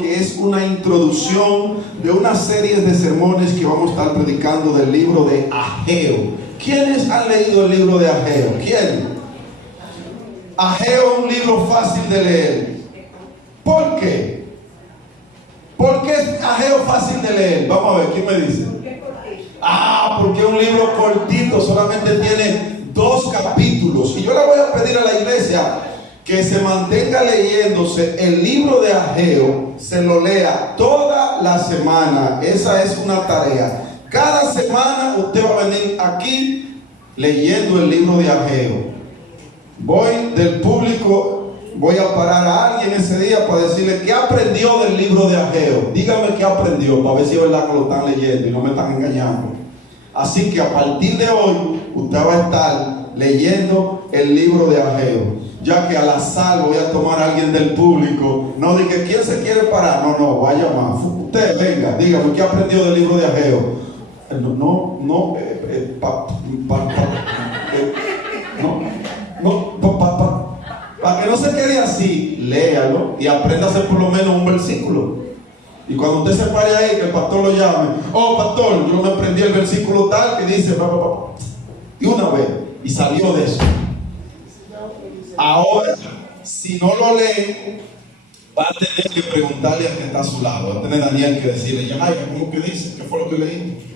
que es una introducción de una serie de sermones que vamos a estar predicando del libro de Ageo. ¿Quiénes han leído el libro de Ageo? ¿Quién? Ageo es un libro fácil de leer. ¿Por qué? ¿Por qué es Ageo fácil de leer? Vamos a ver, ¿quién me dice? Porque es un libro cortito, solamente tiene 2 capítulos. Y yo le voy a pedir a la iglesia que se mantenga leyéndose el libro de Ageo, se lo lea toda la semana. Esa es una tarea. Cada semana usted va a venir aquí leyendo el libro de Ageo. Del público, voy a parar a alguien ese día para decirle qué aprendió del libro de Ageo. Dígame qué aprendió, para ver si es verdad que lo están leyendo y no me están engañando. Así que a partir de hoy usted va a estar leyendo el libro de Ageo. Ya que al azar voy a tomar a alguien del público. No diga quién se quiere parar. No, vaya más. Usted venga, dígame qué aprendió del libro de Ageo. Para que no se quede así, léalo y aprenda a hacer por lo menos un versículo. Y cuando usted se pare ahí, que el pastor lo llame: oh pastor, yo me aprendí el versículo tal que dice y una vez, y salió de eso. Ahora, si no lo lee, va a tener que preguntarle al que está a su lado. Va a tener Daniel que decirle: ¿cómo que dice? ¿Qué fue lo que leí?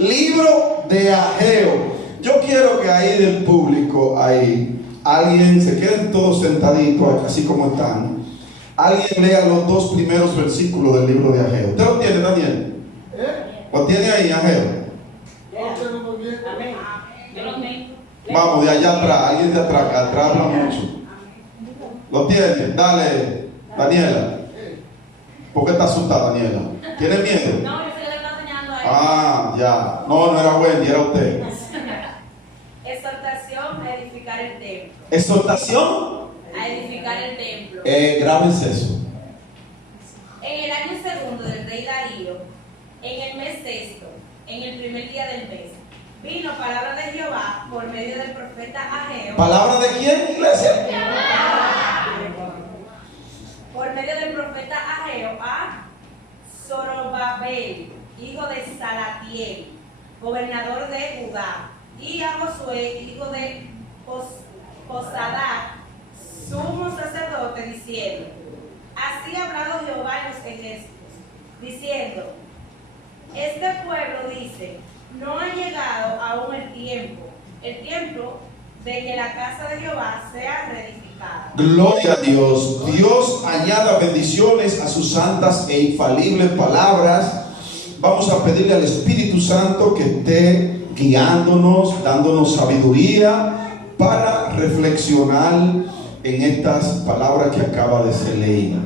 Libro de Ageo. Yo quiero que ahí del público, alguien se queden todos sentaditos, así como están. Alguien lea los 2 primeros versículos del libro de Ageo. ¿Usted lo tiene, Daniel? ¿Lo tiene ahí, Ageo? Vamos, de allá atrás, alguien de atrás, que atrás habla mucho. ¿Lo tiene? Dale, Daniela. ¿Por qué está asustada, Daniela? ¿Tiene miedo? No, yo le estoy enseñando a él. Ya. No era Wendy, era usted. Exhortación a edificar el templo. ¿Exhortación? A edificar el templo. Grábense eso. En el año segundo del rey Darío, en el mes sexto, en el primer día del mes, vino palabra de Jehová por medio del profeta Ageo. ¿Palabra de quién, iglesia? Por medio del profeta Ageo a Zorobabel, hijo de Salatiel, gobernador de Judá, y a Josué, hijo de Josadac, sumo sacerdote, diciendo: así ha hablado Jehová en los ejércitos, diciendo: este pueblo dice, no ha llegado aún el tiempo de que la casa de Jehová sea reedificada. Gloria a Dios. Dios añada bendiciones a sus santas e infalibles palabras. Vamos a pedirle al Espíritu Santo que esté guiándonos, dándonos sabiduría para reflexionar en estas palabras que acaba de ser leídas.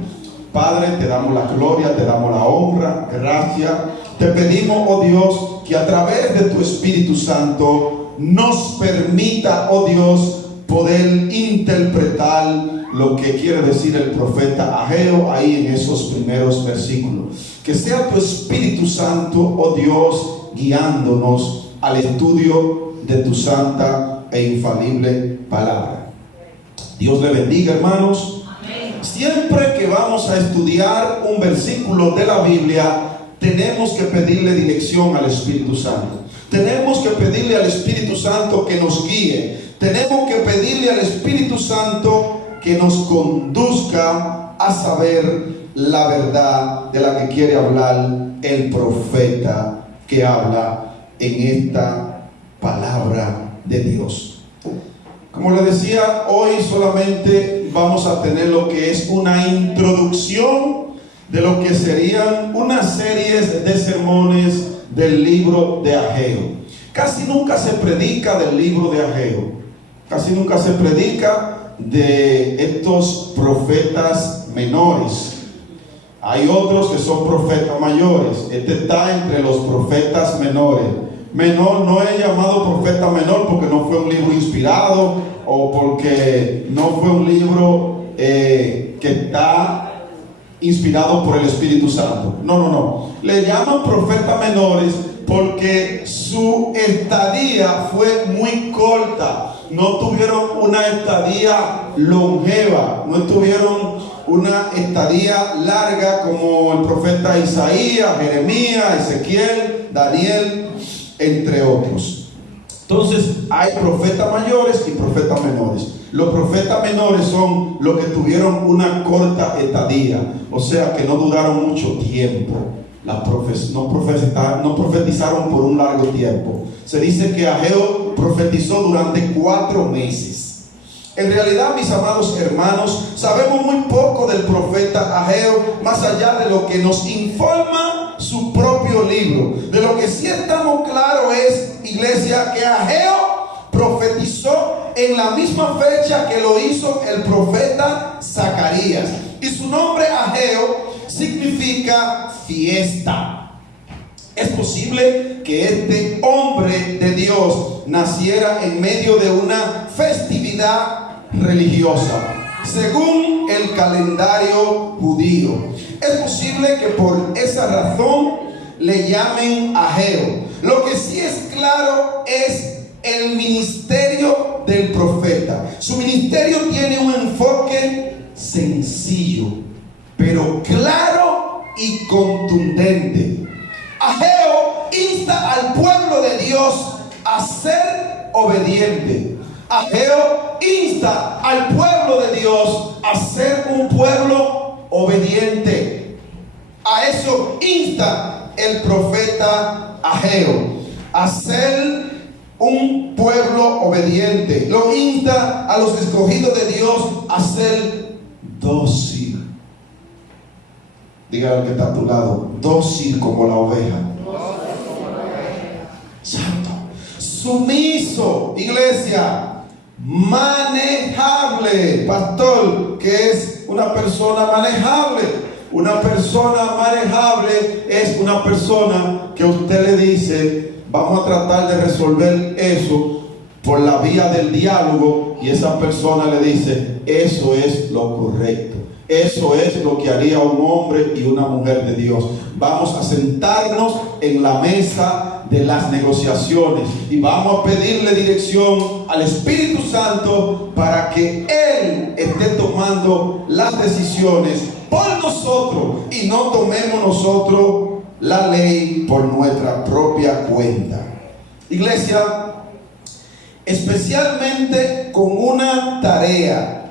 Padre, te damos la gloria, te damos la honra, gracias. Te pedimos, oh Dios, que a través de tu Espíritu Santo nos permita, oh Dios, poder interpretar lo que quiere decir el profeta Ageo ahí en esos primeros versículos. Que sea tu Espíritu Santo, oh Dios, guiándonos al estudio de tu santa e infalible palabra. Dios le bendiga, hermanos. Amén. Siempre que vamos a estudiar un versículo de la Biblia, tenemos que pedirle dirección al Espíritu Santo. Tenemos que pedirle al Espíritu Santo que nos guíe. Tenemos que pedirle al Espíritu Santo que nos conduzca a saber la verdad de la que quiere hablar el profeta que habla en esta palabra de Dios. Como le decía, hoy solamente vamos a tener lo que es una introducción de lo que serían unas series de sermones del libro de Ageo. Casi nunca se predica del libro de Ageo. Casi nunca se predica de estos profetas menores. Hay otros que son profetas mayores. Este está entre los profetas menores. Menor no es llamado profeta menor porque no fue un libro inspirado o porque no fue un libro que está inspirado por el Espíritu Santo. No. Le llaman profetas menores porque su estadía fue muy corta. no tuvieron una estadía longeva, no tuvieron una estadía larga como el profeta Isaías, Jeremías, Ezequiel, Daniel, entre otros. Entonces hay profetas mayores y profetas menores. Los profetas menores son los que tuvieron una corta estadía, o sea que no duraron mucho tiempo. No profetizaron por un largo tiempo. Se dice que Ageo profetizó durante 4 meses. En realidad, mis amados hermanos, sabemos muy poco del profeta Ageo, más allá de lo que nos informa su propio libro. De lo que sí estamos claros es, iglesia, que Ageo profetizó en la misma fecha que lo hizo el profeta Zacarías. Y su nombre Ageo significa fiesta. Es posible que este hombre de Dios naciera en medio de una festividad religiosa, según el calendario judío. Es posible que por esa razón le llamen Ageo. Lo que sí es claro es el ministerio del profeta. Su ministerio tiene un enfoque sencillo, pero claro y contundente. Ageo insta al pueblo de Dios a ser obediente. Ageo insta al pueblo de Dios a ser un pueblo obediente. A eso insta el profeta Ageo, a ser un pueblo obediente. Lo insta a los escogidos de Dios a ser dócil. Dígale al que está a tu lado, dócil como la oveja. Santo. Sumiso, iglesia. Manejable. Pastor, ¿qué es una persona manejable? Una persona manejable es una persona que usted le dice: vamos a tratar de resolver eso por la vía del diálogo, y esa persona le dice: eso es lo correcto, eso es lo que haría un hombre y una mujer de Dios. Vamos a sentarnos en la mesa de las negociaciones y vamos a pedirle dirección al Espíritu Santo para que Él esté tomando las decisiones por nosotros y no tomemos nosotros la ley por nuestra propia cuenta. Iglesia, especialmente con una tarea: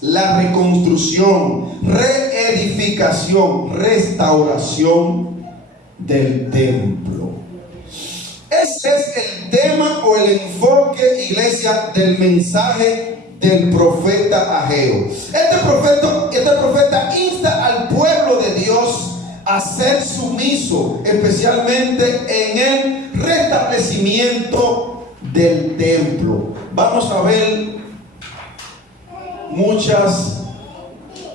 la reconstrucción, reedificación, restauración del templo. Ese es el tema o el enfoque, iglesia, del mensaje del profeta Ageo. Este profeta insta al pueblo de Dios a ser sumiso, especialmente en el restablecimiento del templo. Vamos a ver muchas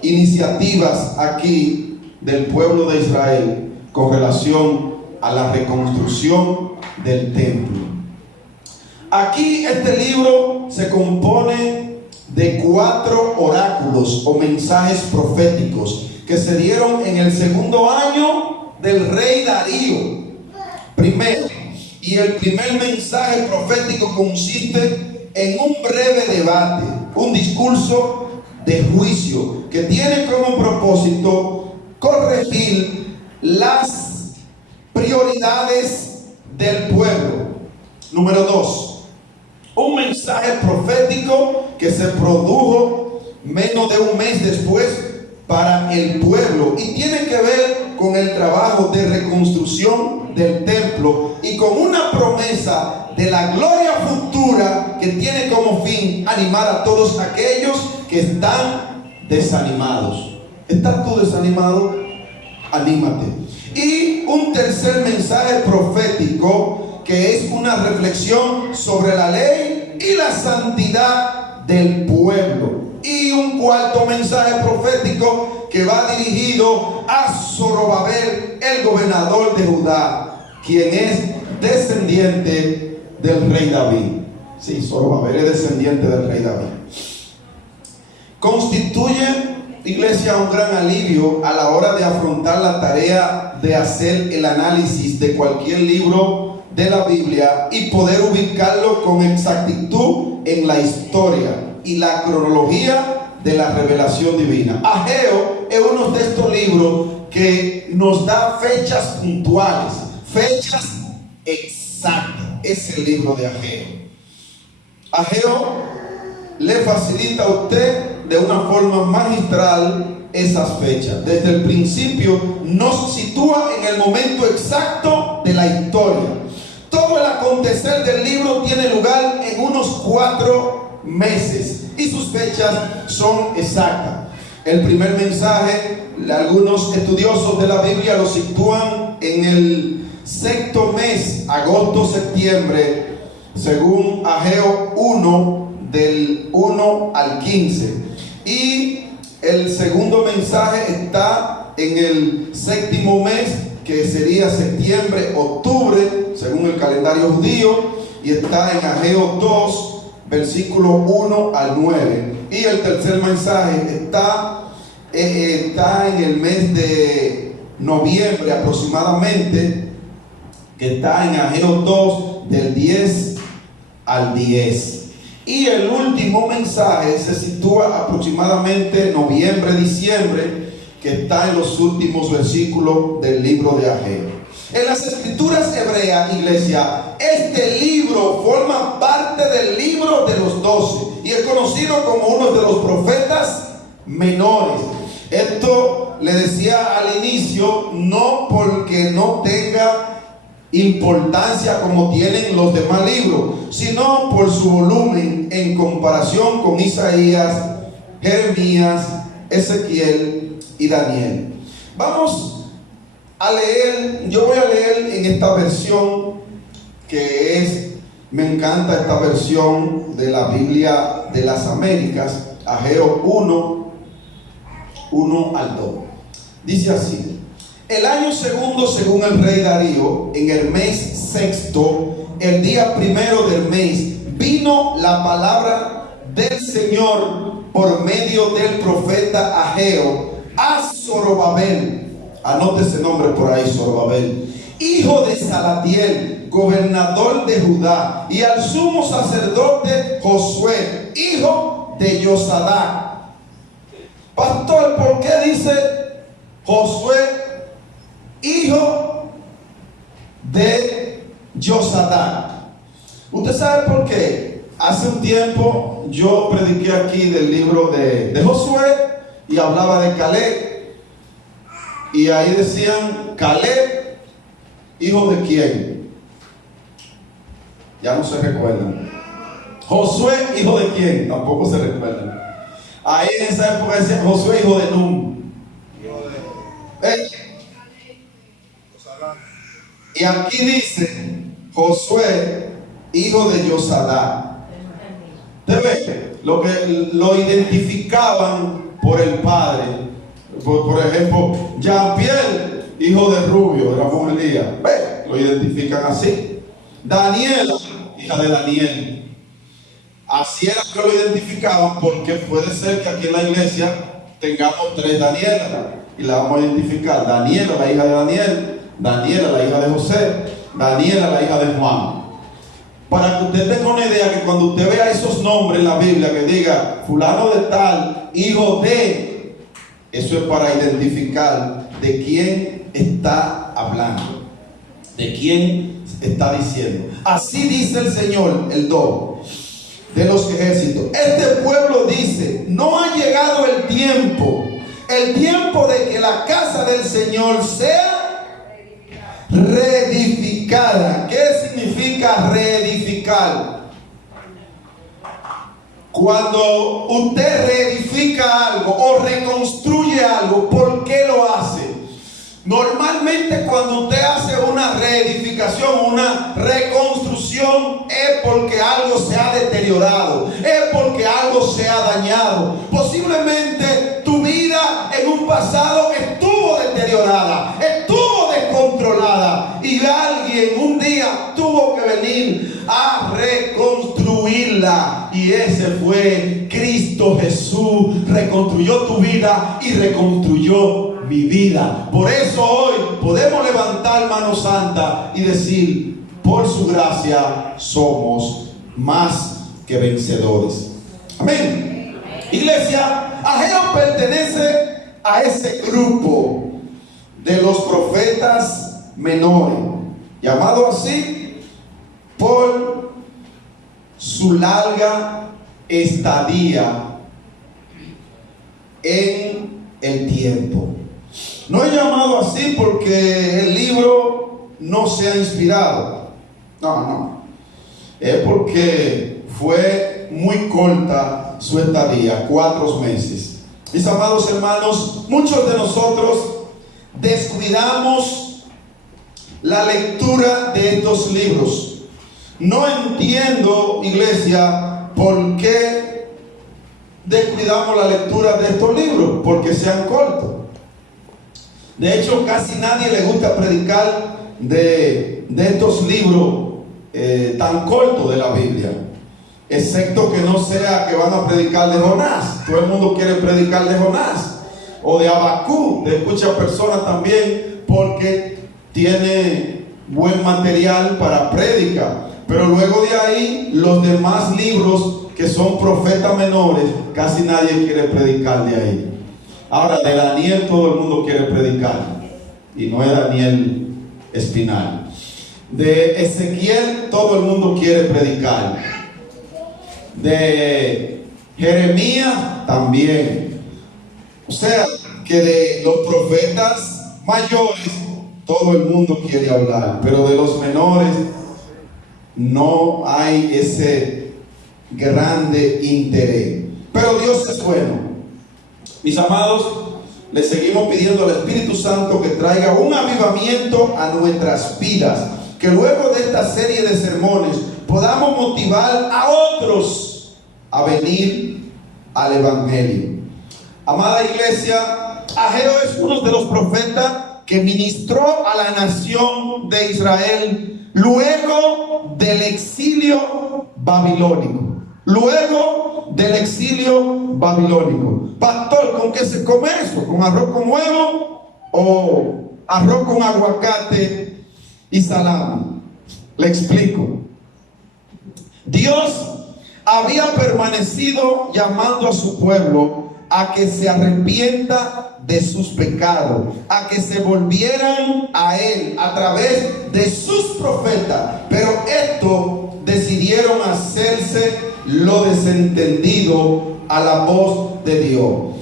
iniciativas aquí del pueblo de Israel con relación a la reconstrucción del templo. Aquí este libro se compone de 4 oráculos o mensajes proféticos que se dieron en el 2º año del rey Darío primero. Y el primer mensaje profético consiste en un breve debate, un discurso de juicio que tiene como propósito corregir las prioridades del pueblo. Número 2, un mensaje profético que se produjo menos de un mes después para el pueblo y tiene que ver con el trabajo de reconstrucción del templo y con una promesa de la gloria futura que tiene como fin animar a todos aquellos que están desanimados. ¿Estás tú desanimado? Anímate. Y un tercer mensaje profético que es una reflexión sobre la ley y la santidad del pueblo. Y un cuarto mensaje profético que va dirigido a Zorobabel, el gobernador de Judá, quien es descendiente del rey David. Sí, Zorobabel es descendiente del rey David. Constituye, iglesia, un gran alivio a la hora de afrontar la tarea de hacer el análisis de cualquier libro de la Biblia y poder ubicarlo con exactitud en la historia y la cronología de la revelación divina. Ageo es uno de estos libros que nos da fechas puntuales, fechas exactas. Es el libro de Ageo. Ageo le facilita a usted de una forma magistral esas fechas. Desde el principio nos sitúa en el momento exacto de la historia. Todo el acontecer del libro tiene lugar en unos 4 meses y sus fechas son exactas. El primer mensaje, algunos estudiosos de la Biblia lo sitúan en el 6º mes, agosto-septiembre, según Ageo 1, del 1 al 15. Y el segundo mensaje está en el 7º mes, que sería septiembre, octubre, según el calendario judío, y está en Ageo 2, versículo 1 al 9. Y el tercer mensaje está en el mes de noviembre aproximadamente, que está en Ageo 2, del 10 al 10. Y el último mensaje se sitúa aproximadamente noviembre-diciembre, que está en los últimos versículos del libro de Ageo. En las escrituras hebreas, iglesia, este libro forma parte del libro de los 12 y es conocido como uno de los profetas menores. Esto le decía al inicio, no porque no tenga importancia como tienen los demás libros, sino por su volumen en comparación con Isaías, Jeremías, Ezequiel y Daniel. Vamos a leer, yo voy a leer en esta versión me encanta esta versión de la Biblia de las Américas, Ageo 1 al 2. Dice así: el año segundo, según el rey Darío, en el mes sexto, el día primero del mes, vino la palabra del Señor por medio del profeta Ageo a Zorobabel. Anote ese nombre por ahí, Zorobabel, hijo de Salatiel, gobernador de Judá, y al sumo sacerdote Josué, hijo de Josadac. Pastor, ¿por qué dice Josué, hijo de Josadac? ¿Usted sabe por qué? Hace un tiempo yo prediqué aquí del libro de Josué y hablaba de Caleb. Y ahí decían, Caleb, hijo de quién. Ya no se recuerdan. Josué, hijo de quién. Tampoco se recuerdan. Ahí en esa época decían Josué, hijo de Nun. Y aquí dice Josué, hijo de Josadac. ¿Usted ve? Lo identificaban por el padre. Por ejemplo, Jean-Pierre, hijo de Rubio, de Ramón Elías. ¿Ve? Lo identifican así. Daniela, hija de Daniel. Así era que lo identificaban, porque puede ser que aquí en la iglesia tengamos 3 Danielas y la vamos a identificar: Daniela, la hija de Daniel; Daniela, la hija de José; Daniela, la hija de Juan. Para que usted tenga una idea, que cuando usted vea esos nombres en la Biblia que diga fulano de tal, hijo de, eso es para identificar de quién está hablando, de quién está diciendo. Así dice el Señor, el 2 de los ejércitos: este pueblo dice, no ha llegado el tiempo de que la casa del Señor sea reedificada. ¿Qué significa reedificar? Cuando usted reedifica algo o reconstruye algo, ¿por qué lo hace? Normalmente cuando usted hace una reedificación, una reconstrucción, es porque algo se ha deteriorado, es porque algo se ha dañado. Posiblemente tu vida en un pasado estuvo deteriorada, estuvo descontrolada, y alguien un día tuvo que venir a reconstruirla, y ese fue Cristo Jesús. Reconstruyó tu vida y reconstruyó mi vida. Por eso hoy podemos levantar mano santa y decir, por su gracia somos más que vencedores. Amén. Iglesia, Ageo pertenece a ese grupo de los profetas menores, llamado así por su larga estadía en el tiempo. No es llamado así porque el libro no se ha inspirado. No. Es porque fue muy corta su estadía, 4 meses. Mis amados hermanos, muchos de nosotros descuidamos la lectura de estos libros. No entiendo, iglesia, por qué descuidamos la lectura de estos libros, porque sean cortos. De hecho, casi nadie le gusta predicar de estos libros tan cortos de la Biblia, excepto que no sea que van a predicar de Jonás. Todo el mundo quiere predicar de Jonás o de Habacuc, de muchas personas también, porque tiene buen material para prédica. Pero luego de ahí, los demás libros que son profetas menores, casi nadie quiere predicar de ahí. Ahora, de Daniel todo el mundo quiere predicar, y no es Daniel Espinal. De Ezequiel todo el mundo quiere predicar. De Jeremías también. O sea, que de los profetas mayores todo el mundo quiere hablar, pero de los menores no hay ese grande interés. Pero Dios es bueno. Mis amados, le seguimos pidiendo al Espíritu Santo que traiga un avivamiento a nuestras vidas, que luego de esta serie de sermones podamos motivar a otros a venir al Evangelio. Amada iglesia, Ageo es uno de los profetas que ministró a la nación de Israel luego del exilio babilónico. Luego del exilio babilónico. Pastor, ¿con qué se come eso? ¿Con arroz con huevo o arroz con aguacate y salami? Le explico. Dios había permanecido llamando a su pueblo a que se arrepienta de sus pecados, a que se volvieran a Él a través de sus profetas. Pero estos decidieron hacerse lo desentendido a la voz de Dios.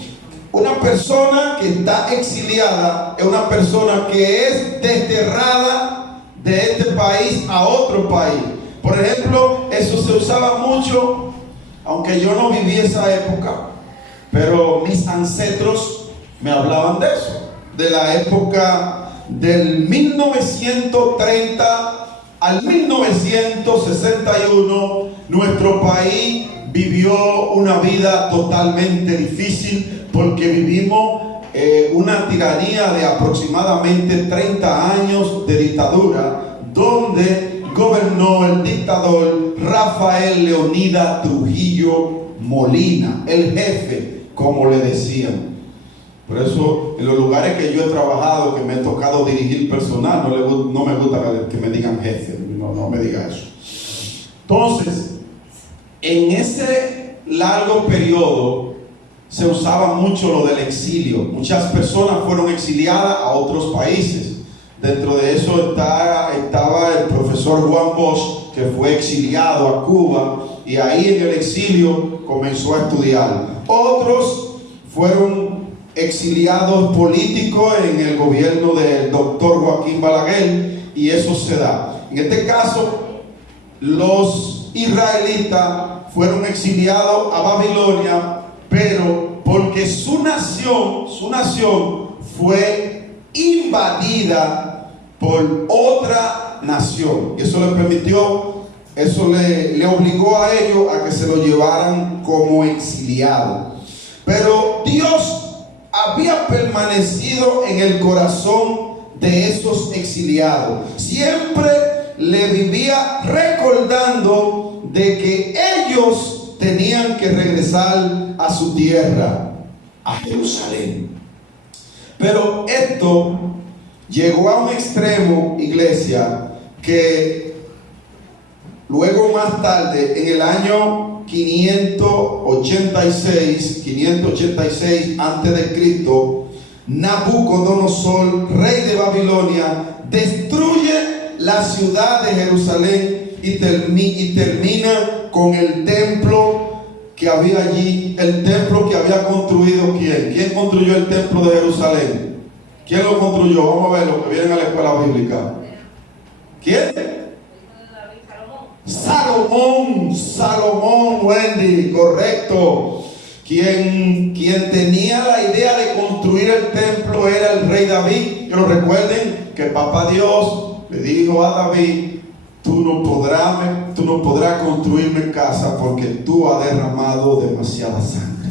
Una persona que está exiliada es una persona que es desterrada de este país a otro país. Por ejemplo, eso se usaba mucho, aunque yo no viví esa época, pero mis ancestros me hablaban de eso, de la época del 1930 al 1961. Nuestro país vivió una vida totalmente difícil porque vivimos una tiranía de aproximadamente 30 años de dictadura, donde gobernó el dictador Rafael Leonidas Trujillo Molina, el jefe, como le decían. Por eso, en los lugares que yo he trabajado, que me he tocado dirigir personal, no me gusta que me digan jefe, no me diga eso. Entonces, en ese largo periodo se usaba mucho lo del exilio. Muchas personas fueron exiliadas a otros países. Dentro de eso estaba el profesor Juan Bosch, que fue exiliado a Cuba, y ahí en el exilio comenzó a estudiar. Otros fueron exiliados políticos en el gobierno del doctor Joaquín Balaguer, y eso se da. En este caso, los israelitas fueron exiliados a Babilonia, pero porque su nación fue invadida por otra nación. Eso le permitió, eso le obligó a ellos a que se lo llevaran como exiliado. Pero Dios había permanecido en el corazón de esos exiliados. Siempre le vivía recordando de que ellos tenían que regresar a su tierra, a Jerusalén. Pero esto llegó a un extremo, iglesia, que luego más tarde, en el año 586 antes de Cristo, Nabucodonosor, rey de Babilonia, destruye la ciudad de Jerusalén y termina con el templo que había allí, el templo que había construido ¿quién? ¿Quién construyó el templo de Jerusalén? ¿Quién lo construyó? Vamos a ver lo que vienen a la escuela bíblica. ¿Quién? Salomón, Wendy, correcto. Quien tenía la idea de construir el templo era el rey David. Pero recuerden que papá Dios le dijo a David: tú no podrás construirme casa porque tú has derramado demasiada sangre.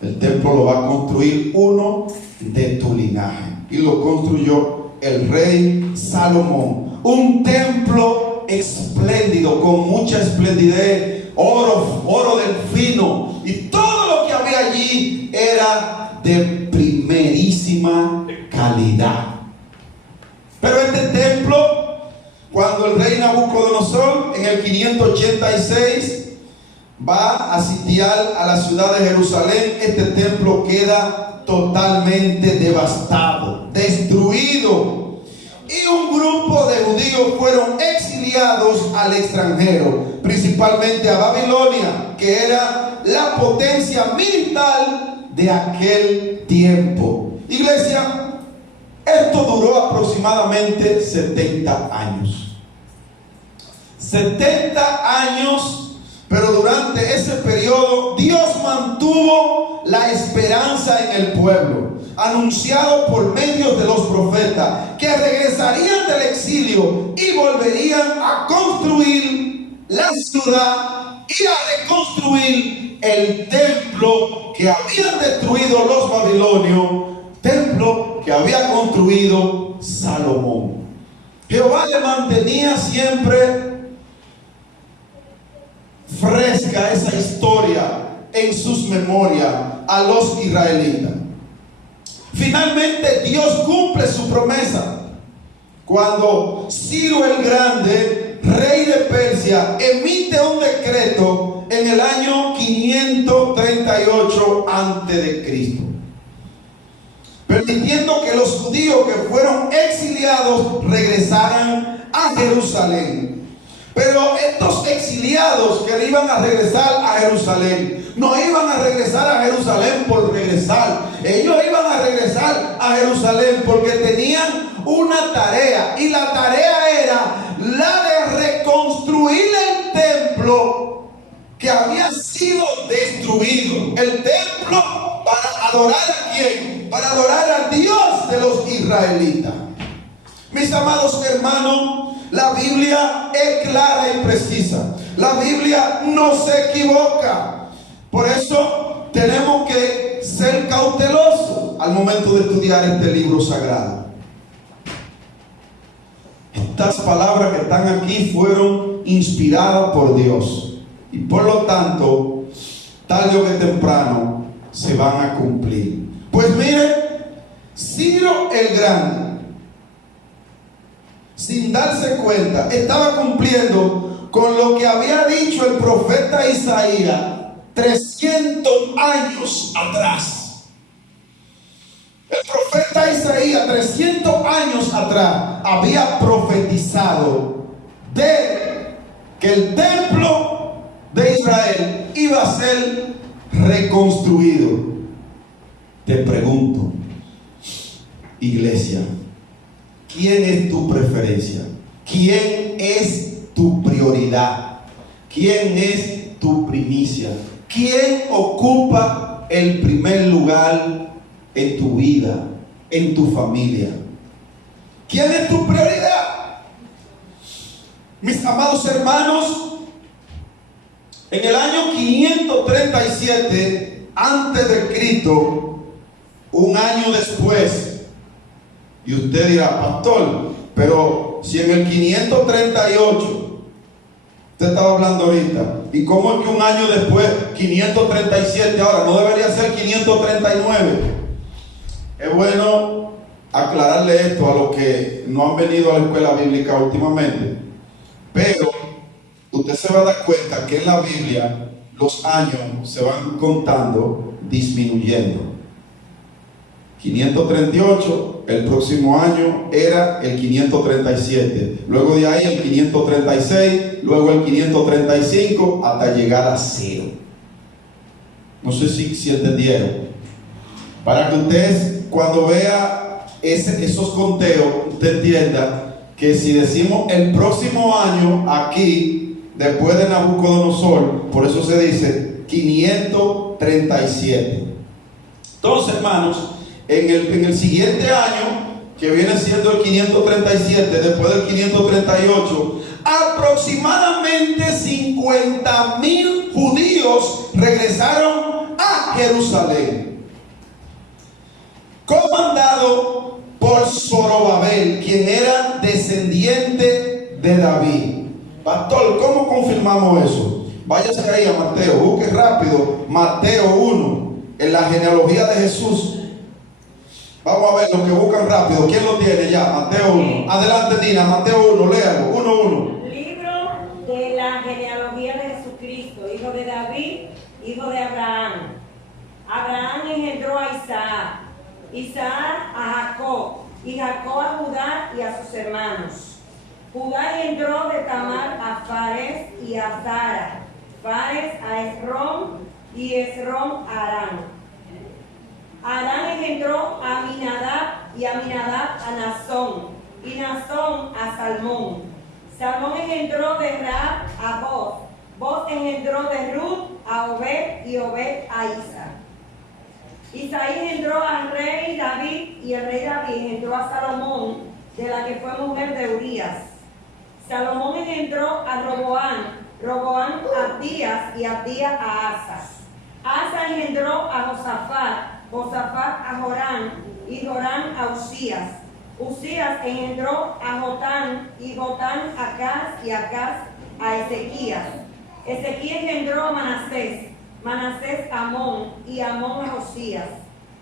El templo lo va a construir uno de tu linaje. Y lo construyó el rey Salomón. Un templo espléndido, con mucha esplendidez, oro del fino, y todo lo que había allí era de primerísima calidad. Pero este templo, cuando el rey Nabucodonosor en el 586 va a sitiar a la ciudad de Jerusalén, este templo queda totalmente devastado, destruido. Y un grupo de judíos fueron exiliados al extranjero, principalmente a Babilonia, que era la potencia militar de aquel tiempo. Iglesia, esto duró aproximadamente 70 años. 70 años. Pero durante ese periodo Dios mantuvo la esperanza en el pueblo, anunciado por medio de los profetas, que regresarían del exilio y volverían a construir la ciudad y a reconstruir el templo que habían destruido los babilonios, templo que había construido Salomón. Jehová le mantenía siempre fresca esa historia en sus memorias a los israelitas. Finalmente Dios cumple su promesa cuando Ciro el Grande, rey de Persia, emite un decreto en el año 538 a.C., permitiendo que los judíos que fueron exiliados regresaran a Jerusalén. Pero estos exiliados que iban a regresar a Jerusalén, no iban a regresar a Jerusalén por regresar. Ellos iban a regresar a Jerusalén porque tenían una tarea. Y la tarea era la de reconstruir el templo que había sido destruido. El templo para adorar a ¿quién? Para adorar al Dios de los israelitas. Mis amados hermanos, la Biblia es clara y precisa. La Biblia no se equivoca. Por eso tenemos que ser cautelosos al momento de estudiar este libro sagrado. Estas palabras que están aquí fueron inspiradas por Dios y por lo tanto, tarde o que temprano se van a cumplir. Pues miren, Ciro el Grande, sin darse cuenta, estaba cumpliendo con lo que había dicho el profeta Isaías 300 años atrás. El profeta Isaías 300 años atrás había profetizado de que el templo de Israel iba a ser reconstruido. Te pregunto, iglesia, ¿quién es tu preferencia? ¿Quién es tu prioridad? ¿Quién es tu primicia? ¿Quién ocupa el primer lugar en tu vida, en tu familia? ¿Quién es tu prioridad? Mis amados hermanos, en el año 537 antes de Cristo, un año después, y usted dirá, pastor, pero si en el 538, usted estaba hablando ahorita, ¿y cómo es que un año después, 537 ahora, no debería ser 539? Es bueno aclararle esto a los que no han venido a la escuela bíblica últimamente. Pero usted se va a dar cuenta que en la Biblia los años se van contando disminuyendo. 538, el próximo año era el 537, luego de ahí el 536, luego el 535, hasta llegar a 0. No sé si entendieron. Para que ustedes, cuando vea esos conteos, usted entienda que si decimos el próximo año aquí, después de Nabucodonosor, por eso se dice 537. Entonces, hermanos, en el siguiente año, que viene siendo el 537, después del 538, aproximadamente 50,000 judíos regresaron a Jerusalén, comandado por Zorobabel, quien era descendiente de David. Pastor, ¿cómo confirmamos eso? Váyase ahí a Mateo, busque rápido Mateo 1, en la genealogía de Jesús. Vamos a ver lo que buscan rápido. ¿Quién lo tiene ya? Mateo 1. Adelante, Dina, Mateo 1, léalo, 1:1. Libro de la genealogía de Jesucristo, hijo de David, hijo de Abraham. Abraham engendró a Isaac, Isaac a Jacob, y Jacob a Judá y a sus hermanos. Judá engendró de Tamar a Fares y a Zara, Fares a Esrom y Esrom a Arán. Arán engendró a Aminadab y Aminadab a Nazón, y Nazón a Salmón. Salmón engendró de Raab a Boz, Boz engendró de Ruth a Obed y Obed a Isa. Isaí engendró al rey David, y el rey David engendró a Salomón, de la que fue mujer de Urías. Salomón engendró a Roboán, Roboán a Abdías y Abdías a Asa. Asa engendró a Josafat, Josafat a Jorán, y Jorán a Usías. Usías engendró a Jotán, y Jotán a Acaz, y Acaz a Ezequías. Ezequías engendró a Manasés, Manasés a Amón, y Amón a Josías.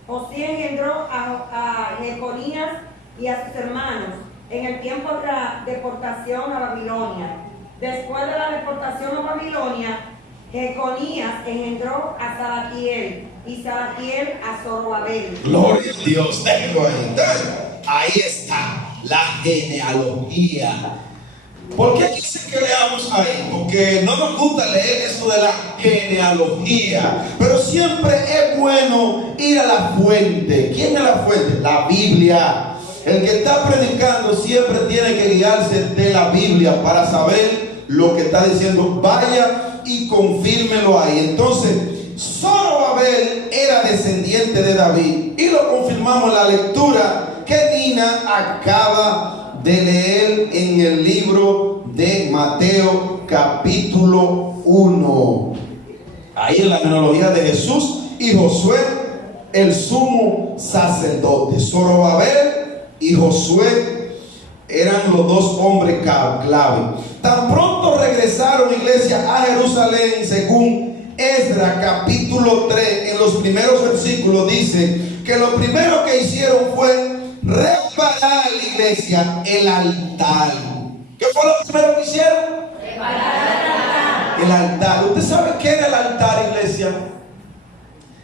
Josías engendró a Jeconías y a sus hermanos en el tiempo de la deportación a Babilonia. Después de la deportación a Babilonia, Jeconías engendró a Salatiel, y Salatiel a Zorobabel. Gloria a Dios, déjenlo ahí. Ahí está la genealogía. ¿Por qué quise que leamos ahí? Porque no nos gusta leer eso de la genealogía, pero siempre es bueno ir a la fuente. ¿Quién es la fuente? La Biblia. El que está predicando siempre tiene que guiarse de la Biblia para saber lo que está diciendo. Vaya y confírmelo ahí. Entonces, Zorobabel era descendiente de David, y lo confirmamos en la lectura que Dina acaba de leer en el libro de Mateo capítulo 1. Ahí en la genealogía de Jesús y Josué, el sumo sacerdote. Zorobabel y Josué eran los dos hombres clave. Tan pronto regresaron, iglesia, a Jerusalén, según Esdras capítulo 3, en los primeros versículos dice que lo primero que hicieron fue reparar, la iglesia, el altar. ¿Qué fue lo primero que hicieron? Reparar el altar. ¿Usted sabe qué era el altar, iglesia?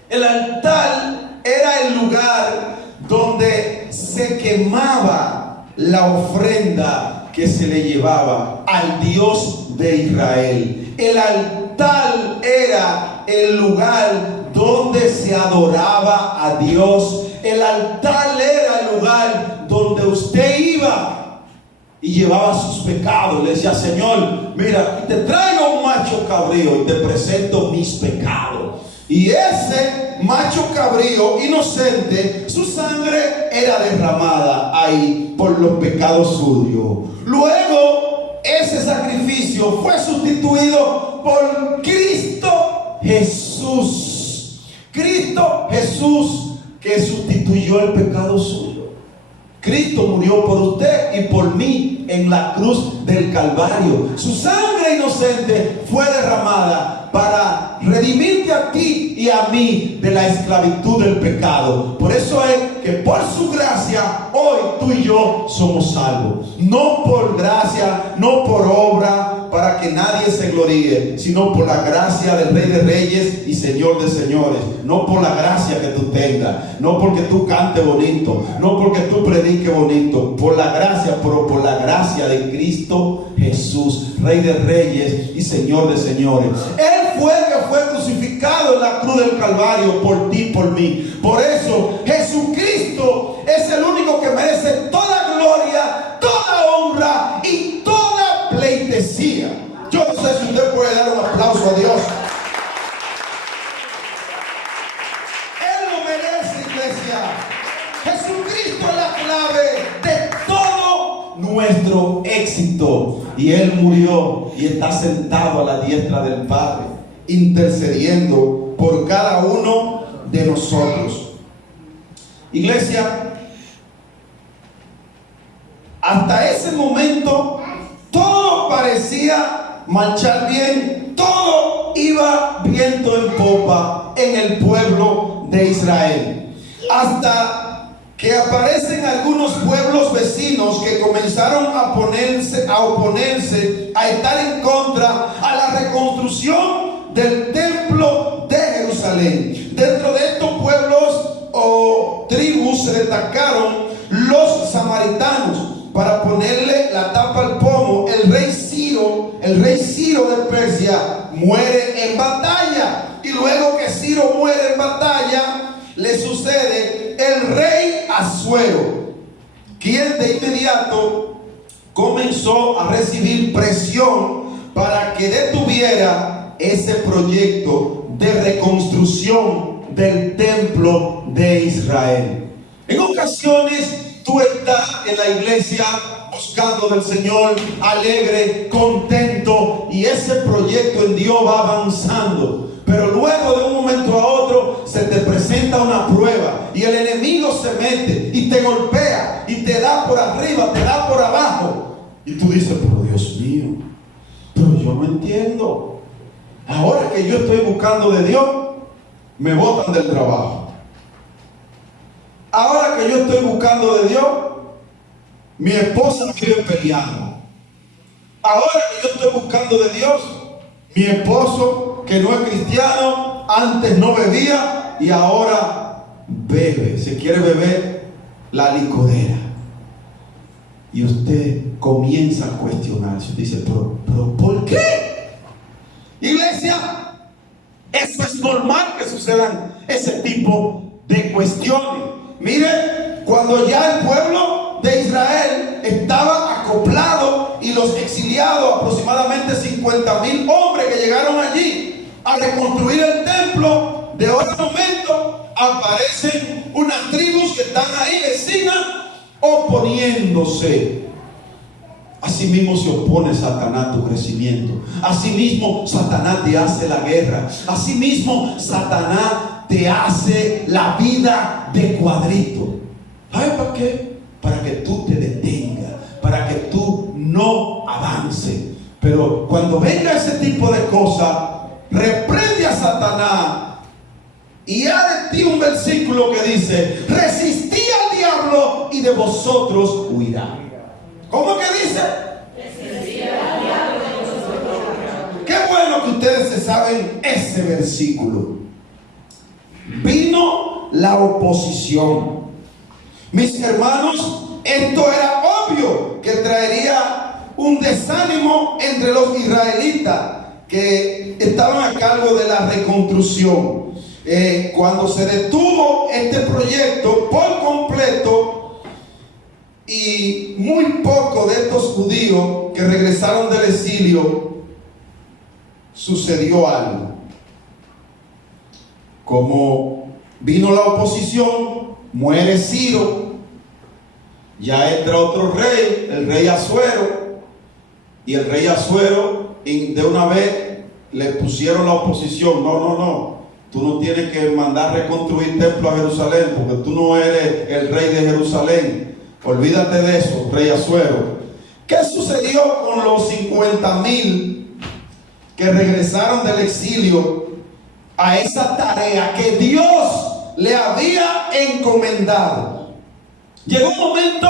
El altar era el lugar donde se quemaba la ofrenda que se le llevaba al Dios de Israel. El altar era el lugar donde se adoraba a Dios. El altar era el lugar donde usted iba y llevaba sus pecados. Le decía: Señor, mira, te traigo un macho cabrío y te presento mis pecados. Y ese macho cabrío inocente, su sangre era derramada ahí por los pecados suyos. Luego ese sacrificio fue sustituido por Cristo Jesús. Cristo Jesús, que sustituyó el pecado suyo. Cristo murió por usted y por mí en la cruz del Calvario. Su sangre inocente fue derramada para redimirte a ti y a mí de la esclavitud del pecado. Por eso es que por su gracia hoy tú y yo somos salvos. No por gracia, no por obra, para que nadie se gloríe, sino por la gracia del Rey de Reyes y Señor de Señores. No por la gracia que tú tengas, no porque tú cantes bonito, no porque tú prediques bonito, por la gracia, pero por la gracia de Cristo Jesús, Rey de Reyes y Señor de Señores. Él fue el que fue crucificado en la cruz del Calvario por ti y por mí. Por eso Jesucristo es el único que merece toda gloria, toda honra y toda pleitesía. Yo no sé si usted puede dar un aplauso a Dios. Él lo merece, iglesia. Jesucristo es la clave de todo nuestro éxito. Y Él murió y está sentado a la diestra del Padre, intercediendo por cada uno de nosotros. Iglesia, hasta ese momento todo parecía marchar bien, todo iba viento en popa en el pueblo de Israel, hasta que aparecen algunos pueblos vecinos que comenzaron a oponerse, a estar en contra a la reconstrucción del templo de Jerusalén. Dentro de estos pueblos o tribus se destacaron los samaritanos. Para ponerle la tapa al pomo, el rey Ciro de Persia muere en batalla. Y luego que Ciro muere en batalla, le sucede el rey Asuero, quien de inmediato comenzó a recibir presión para que detuviera ese proyecto de reconstrucción del templo de Israel. En ocasiones tú estás en la iglesia buscando del Señor, alegre, contento, y ese proyecto en Dios va avanzando. Pero luego de un momento a otro se te presenta una prueba y el enemigo se mete y te golpea y te da por arriba, te da por abajo. Y tú dices, pero Dios mío, pero yo no entiendo. Ahora que yo estoy buscando de Dios, me botan del trabajo. Ahora que yo estoy buscando de Dios, mi esposa vive peleando. Ahora que yo estoy buscando de Dios, mi esposo, que no es cristiano, antes no bebía y ahora bebe, se quiere beber la licorera. Y usted comienza a cuestionarse. Dice, pero ¿por qué? Iglesia, eso es normal que sucedan ese tipo de cuestiones. Mire, cuando ya el pueblo de Israel estaba acoplado y los exiliados, aproximadamente 50,000 hombres que llegaron allí a reconstruir el templo, de otro momento aparecen unas tribus que están ahí vecinas oponiéndose. Asimismo se opone Satanás a tu crecimiento. Asimismo Satanás te hace la guerra. Asimismo Satanás te hace la vida de cuadrito. ¿Sabes para qué? Para que tú te detengas, para que tú no avances. Pero cuando venga ese tipo de cosas, reprende a Satanás y ha de ti un versículo que dice: resistí al diablo y de vosotros huirá. ¿Cómo que dice? Resistí al diablo y de vosotros huirá. Qué bueno que ustedes se saben ese versículo. Vino la oposición. Mis hermanos, esto era obvio que traería un desánimo entre los israelitas que estaban a cargo de la reconstrucción. Cuando se detuvo este proyecto por completo y muy pocos de estos judíos que regresaron del exilio, sucedió algo. Como vino la oposición, muere Ciro, ya entra otro rey, el rey Asuero, y el rey Asuero de una vez le pusieron la oposición. No, tú no tienes que mandar reconstruir templo a Jerusalén, porque tú no eres el rey de Jerusalén. Olvídate de eso, rey Asuero. ¿Qué sucedió con los 50,000 que regresaron del exilio a esa tarea que Dios le había encomendado? Llegó un momento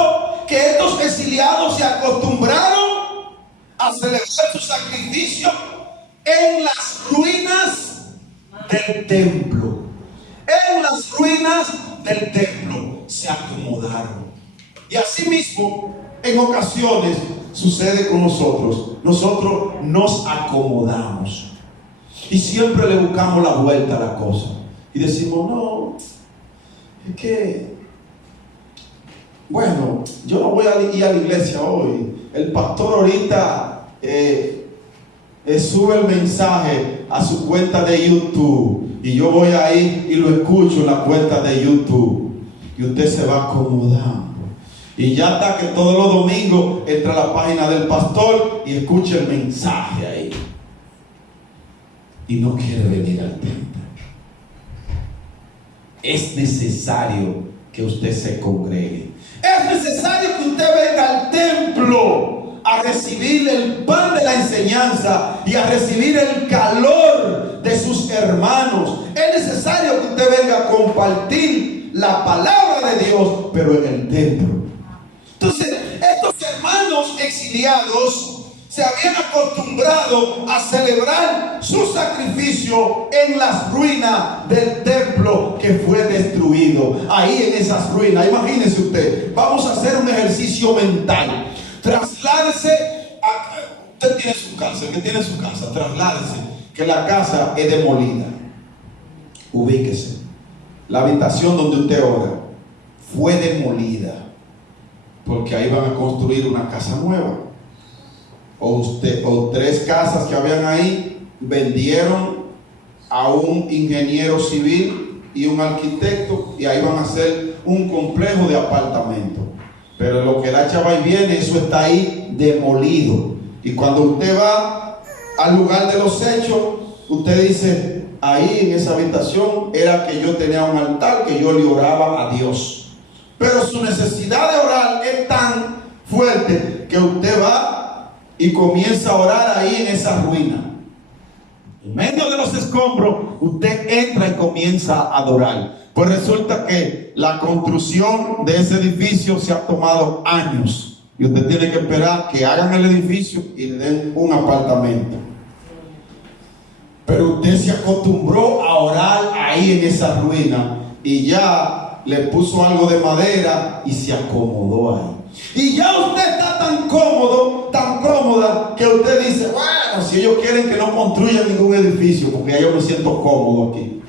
que estos exiliados se acostumbraron a celebrar su sacrificio en las ruinas del templo. En las ruinas del templo se acomodaron. Y así mismo, en ocasiones sucede con nosotros. Nosotros nos acomodamos y siempre le buscamos la vuelta a la cosa y decimos: no, es que, bueno, yo no voy a ir a la iglesia hoy. El pastor ahorita sube el mensaje a su cuenta de YouTube y yo voy ahí y lo escucho en la cuenta de YouTube, y usted se va acomodando. Y ya está que todos los domingos entra a la página del pastor y escucha el mensaje ahí. Y no quiere venir al templo. Es necesario que usted se congregue. Es necesario que usted venga al templo a recibir el pan de la enseñanza y a recibir el calor de sus hermanos. Es necesario que usted venga a compartir la palabra de Dios, pero en el templo. Entonces, estos hermanos exiliados se habían acostumbrado a celebrar su sacrificio en las ruinas del templo que fue destruido. Ahí en esas ruinas, imagínense usted, vamos a hacer un ejercicio mental. Trasládese usted tiene su casa, el que tiene su casa, trasládese, que la casa es demolida. Ubíquese. La habitación donde usted ora fue demolida, porque ahí van a construir una casa nueva. O tres casas que habían ahí vendieron a un ingeniero civil y un arquitecto, y ahí van a hacer un complejo de apartamentos. Pero lo que la chava y viene, eso está ahí demolido. Y cuando usted va al lugar de los hechos, usted dice: ahí en esa habitación era que yo tenía un altar, que yo le oraba a Dios. Pero su necesidad de orar es tan fuerte que usted va y comienza a orar ahí en esa ruina. En medio de los escombros, usted entra y comienza a adorar. Pues resulta que la construcción de ese edificio se ha tomado años. Y usted tiene que esperar que hagan el edificio y le den un apartamento. Pero usted se acostumbró a orar ahí en esa ruina y ya le puso algo de madera y se acomodó ahí. Y ya usted está tan cómodo, tan cómoda, que usted dice: bueno, si ellos quieren que no construyan ningún edificio, porque ya yo me siento cómodo aquí.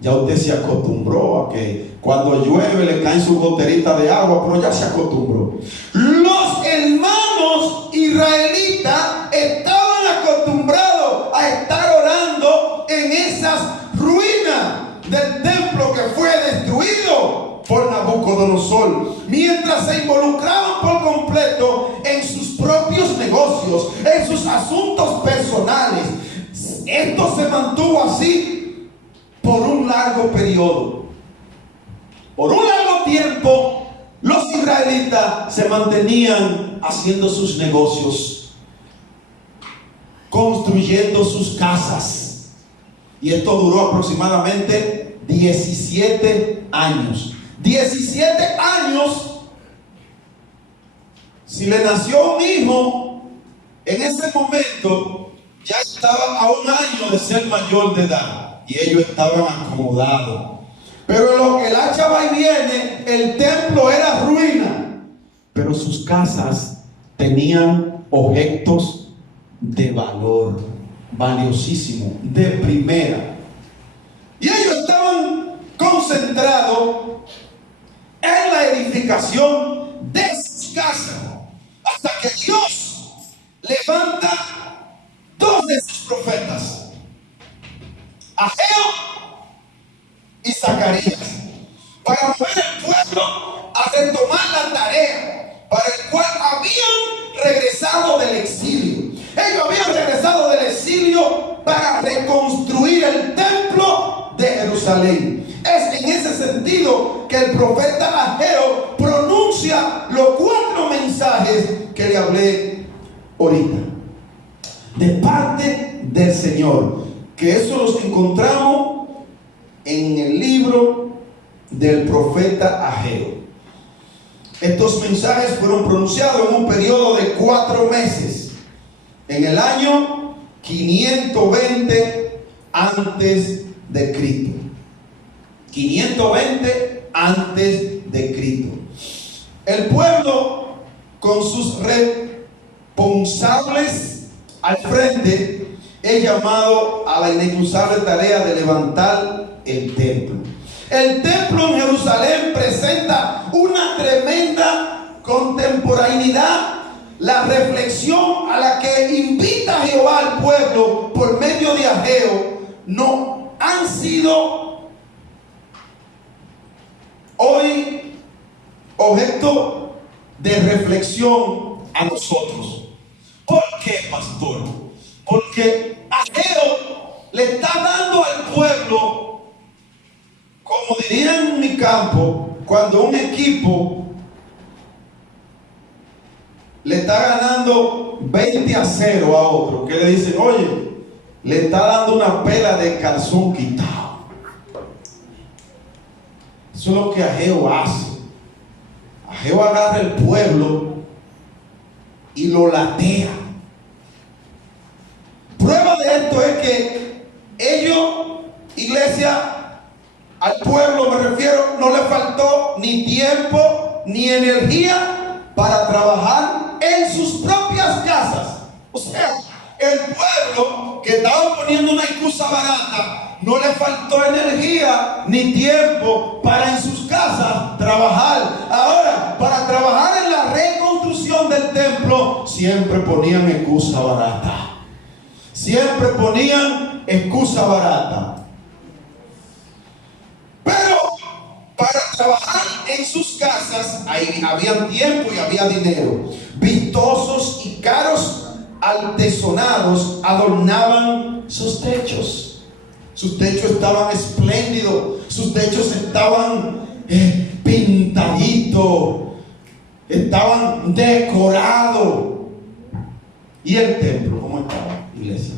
Ya usted se acostumbró a que cuando llueve le caen sus goteritas de agua, pero ya se acostumbró. Los hermanos israelitas estaban acostumbrados a estar orando en esas ruinas del templo que fue destruido por Nabucodonosor, mientras se involucraban por completo en sus propios negocios, en sus asuntos personales. Esto se mantuvo así por un largo periodo. Por un largo tiempo, los israelitas se mantenían haciendo sus negocios, construyendo sus casas. Y esto duró aproximadamente 17 años. 17 años. Si le nació un hijo, en ese momento ya estaba a un año de ser mayor de edad. Y ellos estaban acomodados. Pero en lo que el hacha va y viene, el templo era ruina. Pero sus casas tenían objetos de valor, valiosísimo, de primera. Y ellos estaban concentrados en la edificación de sus casas. Hasta que Dios levanta dos de sus profetas, Ageo y Zacarías, para mover el pueblo a retomar la tarea para el cual habían regresado del exilio. Ellos habían regresado del exilio para reconstruir el templo de Jerusalén. Es en ese sentido que el profeta Ageo pronuncia los 4 mensajes que le hablé ahorita, de parte del Señor, que eso los encontramos en el libro del profeta Ageo. Estos mensajes fueron pronunciados en un periodo de 4 meses, en el año 520 antes de Cristo. 520 antes de Cristo. El pueblo, con sus responsables al frente, es llamado a la inexcusable tarea de levantar el templo. El templo en Jerusalén presenta una tremenda contemporaneidad. La reflexión a la que invita Jehová al pueblo por medio de Ageo no han sido hoy objeto de reflexión a nosotros. ¿Por qué, pastor? Porque Ageo le está dando al pueblo, como dirían en mi campo, cuando un equipo le está ganando 20-0 a otro, que le dicen, oye, le está dando una pela de calzón quitado. Eso es lo que Ageo hace. Ageo agarra el pueblo y lo latea. Prueba de esto es que ellos, iglesia, al pueblo me refiero, no le faltó ni tiempo ni energía para trabajar en sus propias casas. O sea, el pueblo que estaba poniendo una excusa barata, no le faltó energía ni tiempo para en sus casas trabajar. Ahora, para trabajar en la reconstrucción del templo, siempre ponían excusa barata. Siempre ponían excusa barata. Pero para trabajar en sus casas, ahí había tiempo y había dinero. Vistosos y caros artesonados adornaban sus techos. Sus techos estaban espléndidos. Sus techos estaban pintaditos. Estaban decorados. ¿Y el templo cómo estaba, iglesia?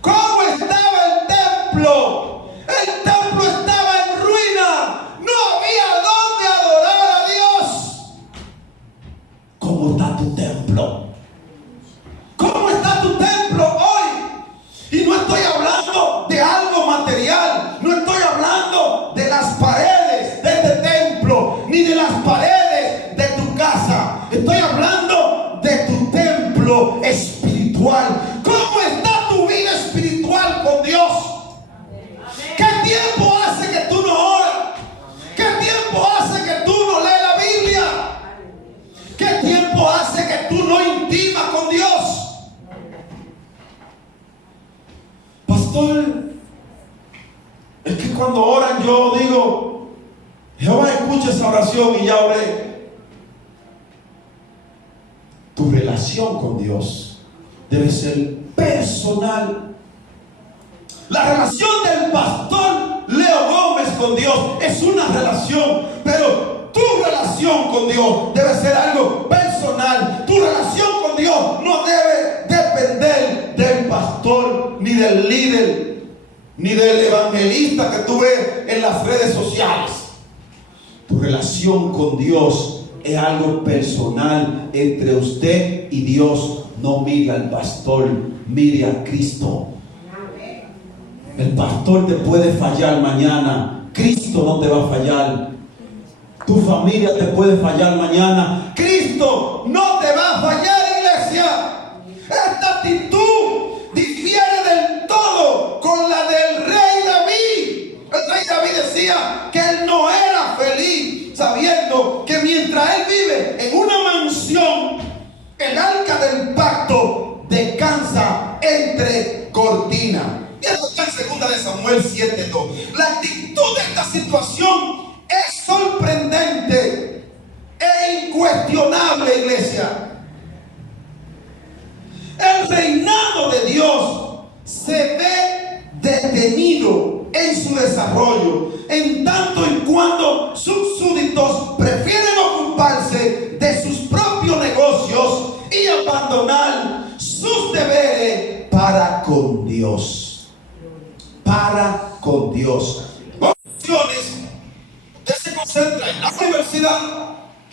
¿Cómo estaba el templo? El templo estaba en ruina. No había dónde adorar a Dios. ¿Cómo está tu templo? ¿Cómo está tu templo hoy? Y no estoy hablando de algo material. No estoy hablando de las paredes de este templo, ni de las paredes de tu casa. Estoy hablando de tu templo espiritual. ¿Cómo está tu vida espiritual con Dios? ¿Qué tiempo hace que tú no oras? ¿Qué tiempo hace que tú no lees la Biblia? ¿Qué tiempo hace que tú no intimas con Dios? Pastor, es que cuando oran yo digo, Jehová escucha esa oración y ya oré. Tu relación con Dios debe ser personal. La relación del pastor Leo Gómez con Dios es una relación, pero tu relación con Dios debe ser algo personal. Tu relación con Dios no debe depender del pastor, ni del líder, ni del evangelista que tú ves en las redes sociales. Tu relación con Dios es algo personal entre usted y Dios. No mire al pastor, mire a Cristo. El pastor te puede fallar mañana, Cristo no te va a fallar. Tu familia te puede fallar mañana, Cristo no te va a fallar, iglesia. Esta actitud difiere del todo con la del rey David. El rey David decía que él no era feliz sabiendo que mientras él vive en una mansión, el arca del pacto descansa entre cortinas. Y eso está en 2 de Samuel 7:2. La actitud de esta situación es sorprendente e incuestionable, iglesia. El reinado de Dios se ve detenido en su desarrollo, en tanto en cuando sus súbditos prefieren ocuparse de sus propios negocios y abandonar sus deberes para con Dios. Para con Dios. Opciones. Usted se concentra en la universidad,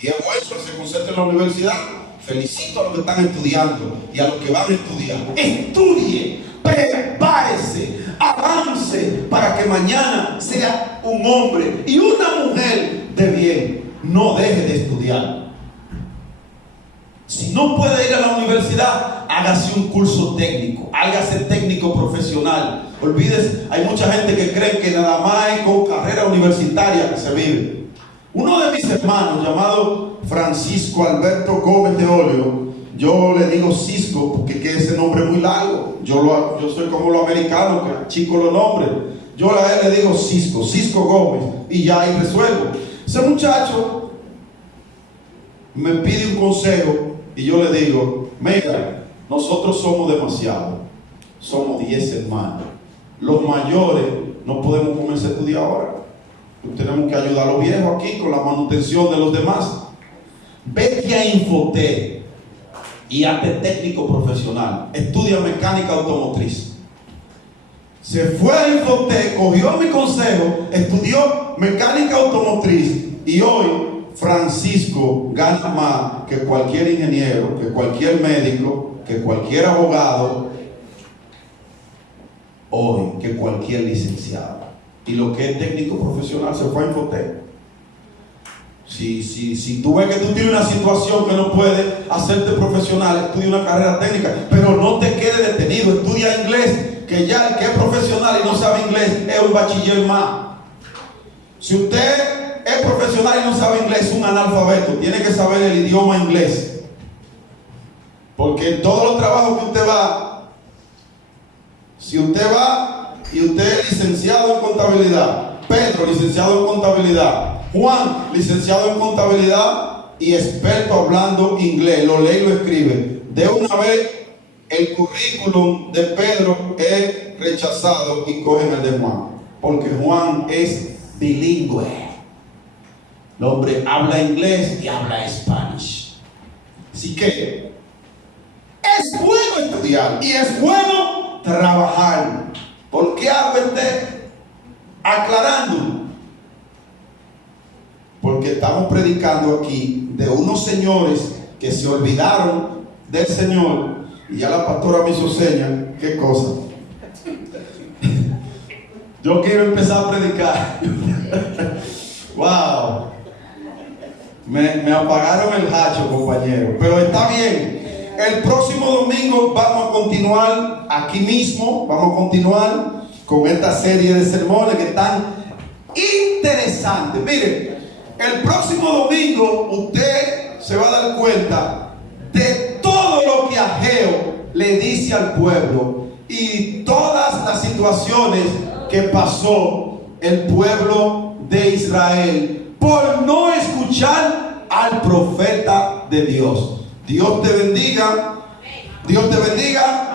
Y es bueno que se concentre en la universidad. Felicito a los que están estudiando y a los que van a estudiar. Estudie, prepárese, avance para que mañana sea un hombre y una mujer de bien. No deje de estudiar. Si no puede ir a la universidad, hágase un curso técnico, hágase técnico profesional. Olvídese, hay mucha gente que cree que nada más hay con carrera universitaria que se vive. Uno de mis hermanos, llamado Francisco Alberto Gómez de Olio, yo le digo Cisco porque que ese nombre es muy largo. Yo soy como los americanos que chico los nombres. Yo a él le digo Cisco Gómez, y ya ahí resuelvo. Ese muchacho me pide un consejo y yo le digo: mira, nosotros somos demasiados, somos 10 hermanos. Los mayores no podemos comenzar a estudiar ahora. Tenemos que ayudar a los viejos aquí con la manutención de los demás. Vete a Infotec y hazte técnico profesional. Estudia mecánica automotriz. Se fue a Infotec, cogió mi consejo, estudió mecánica automotriz y hoy Francisco gana más que cualquier ingeniero, que cualquier médico, que cualquier abogado, hoy que cualquier licenciado. Y lo que es técnico profesional se fue a Infotec. Si tú ves que tú tienes una situación que no puedes hacerte profesional, estudia una carrera técnica, pero no te quedes detenido. Estudia inglés, que ya el que es profesional y no sabe inglés es un bachiller más. Si usted es profesional y no sabe inglés, es un analfabeto. Tiene que saber el idioma inglés, porque en todos los trabajos que usted va, si usted va y usted es licenciado en contabilidad, Pedro licenciado en contabilidad, Juan licenciado en contabilidad y experto hablando inglés, lo lee y lo escribe, de una vez el currículum de Pedro es rechazado y cogen el de Juan, porque Juan es bilingüe. El hombre habla inglés y habla español. Así que es bueno estudiar y es bueno trabajar. ¿Por qué hago aclarando? Porque estamos predicando aquí de unos señores que se olvidaron del Señor, y ya la pastora me hizo señas. ¿Qué cosa? Yo quiero empezar a predicar. Wow. Me apagaron el hacho, compañero, pero está bien. El próximo domingo vamos a continuar aquí mismo, vamos a continuar con esta serie de sermones que están interesantes. Miren, el próximo domingo usted se va a dar cuenta de todo lo que Ageo le dice al pueblo y todas las situaciones que pasó el pueblo de Israel por no escuchar al profeta de Dios. Dios te bendiga. Dios te bendiga.